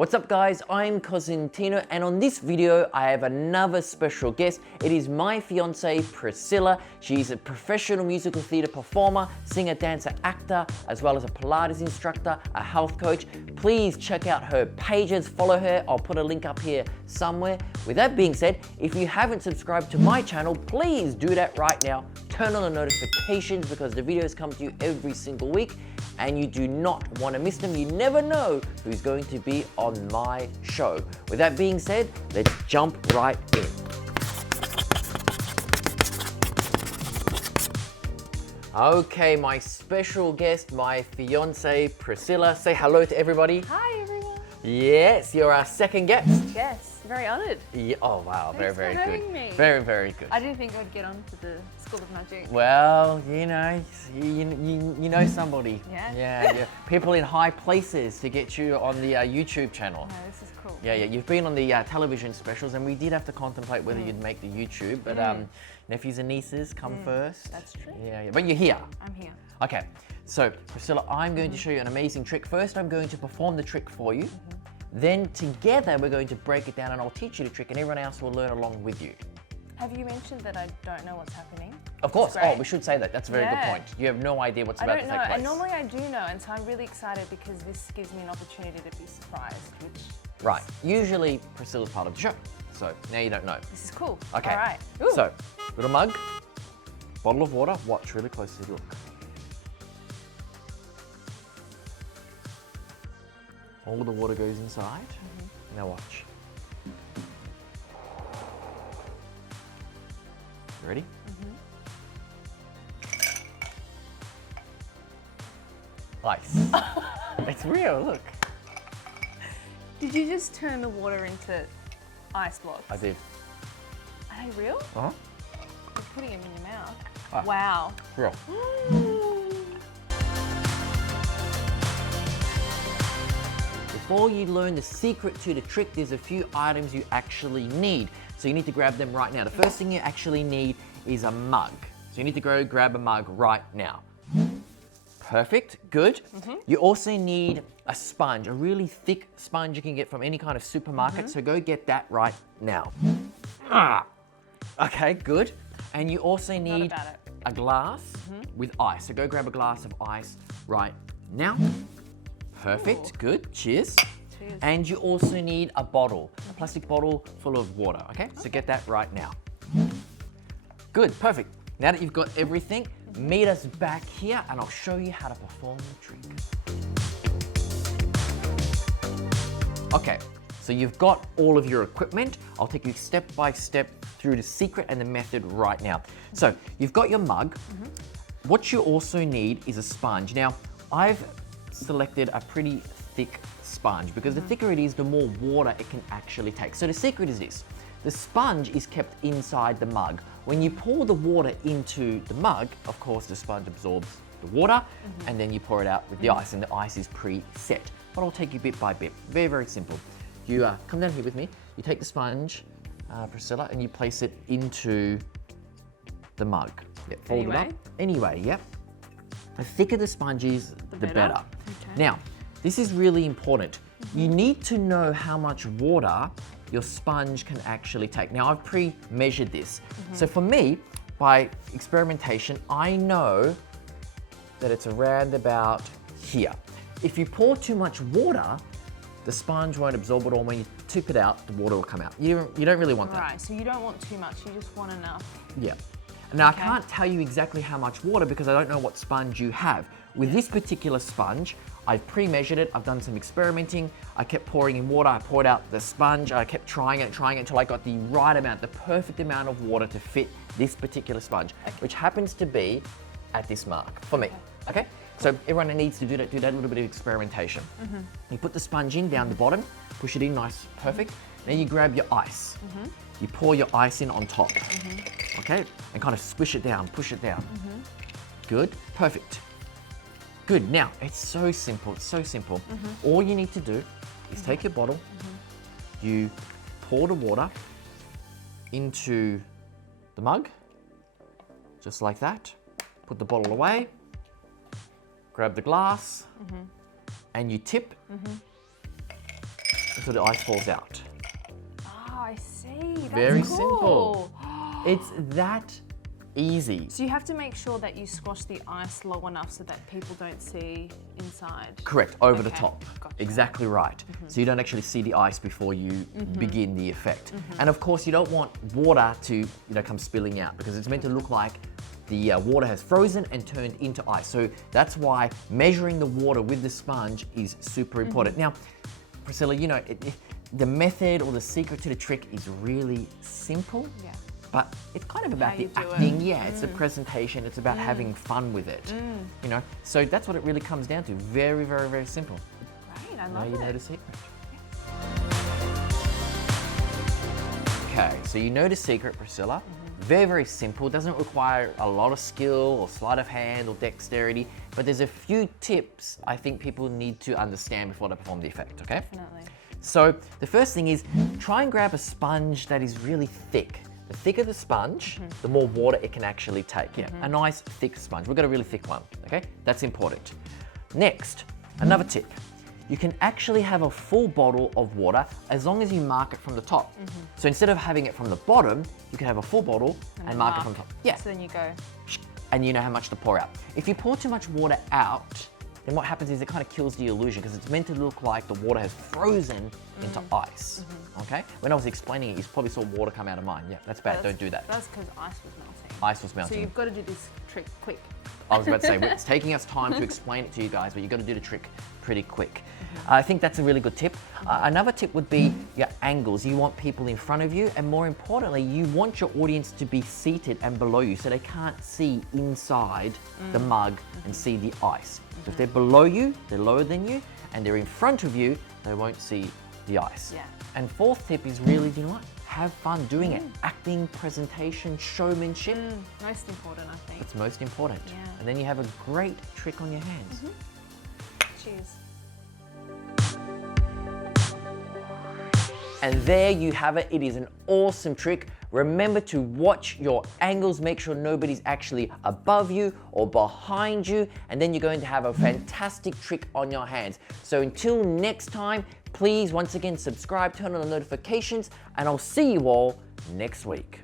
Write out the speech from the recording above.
What's up guys, I'm Cosentino and on this video I have another special guest. It is my fiance Priscilla. She's a professional musical theatre performer, singer, dancer, actor, as well as a Pilates instructor, a health coach. Please check out her pages, follow her. I'll put a link up here somewhere. With that being said, if you haven't subscribed to my channel, please do that right now. Turn on the notifications because the videos come to you every single week and you do not want to miss them. You never know who's going to be on my show. With that being said, let's jump right in. Okay, my special guest, my fiance Priscilla. Say hello to everybody. Hi everyone. Yes, you're our second guest. Yes, very honoured. Yeah, oh wow, Thanks very for good. having me. Very, very good. I didn't think I'd get onto the School of Magic. Well, you know, you know somebody. Yeah? Yeah. People in high places to get you on the YouTube channel. No, this is cool. Yeah, you've been on the television specials and we did have to contemplate whether you'd make the YouTube, but nephews and nieces come first. That's true. Yeah, but you're here. I'm here. Okay, so Priscilla, I'm going to show you an amazing trick. First, I'm going to perform the trick for you. Then together, we're going to break it down and I'll teach you the trick and everyone else will learn along with you. Have you mentioned that I don't know what's happening? Of course. Great. Oh, we should say that. That's a very good Yeah. point. You have no idea what's I about don't to know, take place. and normally I do know, and so I'm really excited because this gives me an opportunity to be surprised, which Right. Usually, Priscilla's part of the show, so now you don't know. this is cool. Okay. All right. Ooh. So, got a mug, bottle of water. Watch really closely. Look. All the water goes inside. Now watch. Ready? Ice. It's real. Look. Did you just turn the water into ice blocks? I did. Are they real? Uh huh. You're putting them in your mouth. Ah. Wow. Real. Before you learn the secret to the trick, there's a few items you actually need. So you need to grab them right now. The first thing you actually need is a mug. So you need to go grab a mug right now. Perfect, good. You also need a sponge, a really thick sponge you can get from any kind of supermarket. So go get that right now. Okay, good. And you also need about it. a glass with ice. So go grab a glass of ice right now. Perfect, Ooh. good, cheers. Cheers. And you also need a bottle, a plastic bottle full of water, okay? So get that right now. Good, perfect. Now that you've got everything, meet us back here and I'll show you how to perform the trick. Okay, so you've got all of your equipment. I'll take you step by step through the secret and the method right now. So you've got your mug. What you also need is a sponge. Now, I've selected a pretty thick sponge because the thicker it is, the more water it can actually take. So the secret is this. The sponge is kept inside the mug. When you pour the water into the mug, of course, the sponge absorbs the water and then you pour it out with the ice and the ice is pre-set. But I'll take you bit by bit. Very, very simple. You come down here with me. You take the sponge, Priscilla, and you place it into the mug. Yep, fold it up. Anyway, yep. The thicker the sponge is, the better. Okay. Now, this is really important. You need to know how much water your sponge can actually take. Now, I've pre-measured this. So for me, by experimentation, I know that it's around about here. If you pour too much water, the sponge won't absorb it all. When you tip it out, the water will come out. You don't really want that. Right, so you don't want too much, you just want enough. Yeah. Now, Okay. I can't tell you exactly how much water because I don't know what sponge you have. With this particular sponge, I've pre-measured it. I've done some experimenting. I kept pouring in water. I poured out the sponge. I kept trying it until I got the right amount, the perfect amount of water to fit this particular sponge, which happens to be at this mark for me. Okay? So everyone needs to do that little bit of experimentation. You put the sponge in down the bottom, push it in nice, perfect. Then you grab your ice. You pour your ice in on top. Okay? And kind of squish it down, push it down. Good, perfect. Good, now it's so simple, it's so simple. All you need to do is take your bottle, you pour the water into the mug, just like that. Put the bottle away, grab the glass, and you tip until the ice falls out. Oh, I see. That's Very cool. simple. It's that easy. So you have to make sure that you squash the ice low enough so that people don't see inside. Correct, over the Okay, top. gotcha. Exactly right. So you don't actually see the ice before you begin the effect. And of course, you don't want water to come spilling out because it's meant to look like the water has frozen and turned into ice. So that's why measuring the water with the sponge is super important. Now, Priscilla, the method or the secret to the trick is really simple. Yeah. But it's kind of about How the you do it. acting, it's the presentation, it's about having fun with it. So that's what it really comes down to. Very, very, very simple. Great, I Now love you know it. the secret. Okay, so you know the secret, Priscilla. Very, very simple. Doesn't require a lot of skill or sleight of hand or dexterity, but there's a few tips I think people need to understand before they perform the effect, okay? Definitely. So the first thing is try and grab a sponge that is really thick. The thicker the sponge, the more water it can actually take. Yeah, a nice thick sponge. We've got a really thick one, okay? That's important. Next, another tip. You can actually have a full bottle of water as long as you mark it from the top. So instead of having it from the bottom, you can have a full bottle and mark it from the top. Yeah, So then you go. and you know how much to pour out. If you pour too much water out, then what happens is it kind of kills the illusion because it's meant to look like the water has frozen into ice, okay? When I was explaining it, you probably saw water come out of mine. Yeah, that's bad, don't do that. That's because ice was melting. Ice was melting. So you've got to do this trick quick. I was about to say, it's taking us time to explain it to you guys, but you've got to do the trick pretty quick. I think that's a really good tip. Another tip would be your angles. You want people in front of you, and more importantly, you want your audience to be seated and below you so they can't see inside the mug and see the ice. So if they're below you, they're lower than you, and they're in front of you, they won't see the ice. Yeah. And fourth tip is really, have fun doing it. Acting, presentation, showmanship. Most important, I think. It's most important. Yeah. And then you have a great trick on your hands. Cheers. And there you have it. It is an awesome trick. Remember to watch your angles, make sure nobody's actually above you or behind you, and then you're going to have a fantastic trick on your hands. So until next time, please once again subscribe, turn on the notifications, and I'll see you all next week.